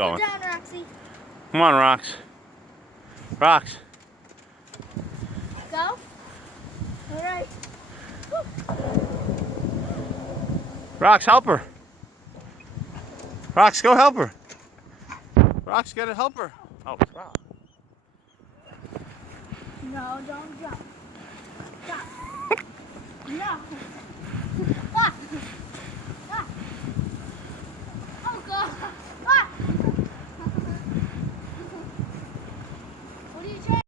going. Go down, Roxy. Come on, Rox. Rox. Go. All right. Rox, help her. Rox, go help her. Rox, gotta help her. Oh, wow. No, don't jump. Stop. No. Ah.